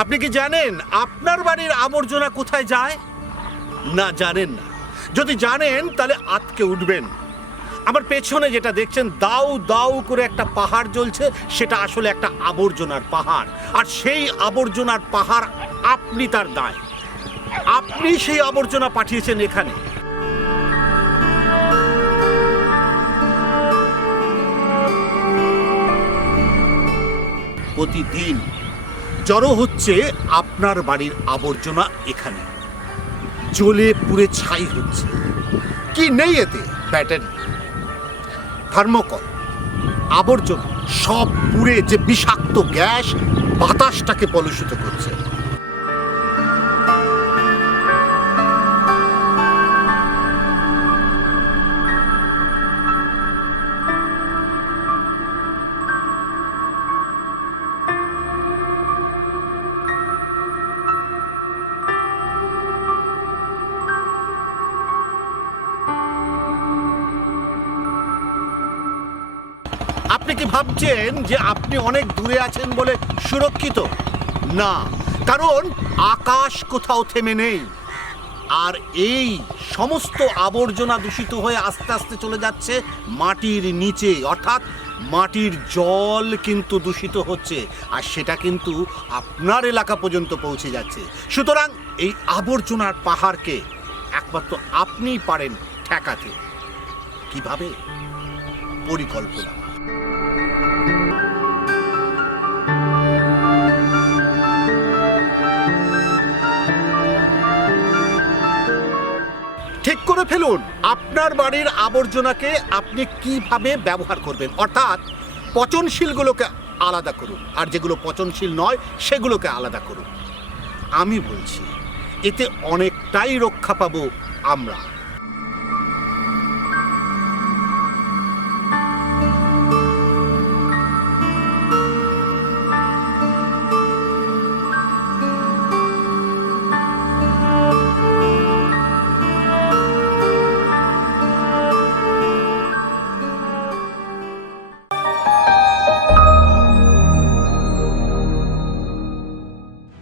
আপনি কি জানেন আপনার বাড়ির আবর্জনা কোথায় যায়? না, জানেন না। যদি জানেন তাহলে আতকে উঠবেন। আমার পেছনে যেটা দেখছেন দাউ দাউ করে একটা পাহাড় জ্বলছে, সেটা আসলে একটা আবর্জনার পাহাড়। আর সেই আবর্জনার পাহাড় আপনি তার দায়। আপনি সেই আবর্জনা পাঠিয়েছেন এখানে। প্রতিদিন জড়ো হচ্ছে আপনার বাড়ির আবর্জনা এখানে, জ্বলে পুড়ে ছাই হচ্ছে। কি নেই এতে? ব্যাটারি, থার্মোকল, আবর্জনা সব পুড়ে যে বিষাক্ত গ্যাস বাতাসটাকে কলুষিত করছে। আপনি কি ভাবছেন যে আপনি অনেক দূরে আছেন বলে সুরক্ষিত? না, কারণ আকাশ কোথাও থেমে নেই। আর এই সমস্ত আবর্জনা দূষিত হয়ে আস্তে আস্তে চলে যাচ্ছে মাটির নিচে, অর্থাৎ মাটির জল কিন্তু দূষিত হচ্ছে, আর সেটা কিন্তু আপনার এলাকা পর্যন্ত পৌঁছে যাচ্ছে। সুতরাং এই আবর্জনার পাহাড়কে একমাত্র আপনিই পারেন ঠেকাতে। কিভাবে? পরিকল্পনা। ঠিক করে ফেলুন আপনার বাড়ির আবর্জনাকে আপনি কিভাবে ব্যবহার করবেন, অর্থাৎ পচনশীলগুলোকে আলাদা করুন আর যেগুলো পচনশীল নয় সেগুলোকে আলাদা করুন। আমি বলছি এতে অনেকটাই রক্ষা পাবো আমরা।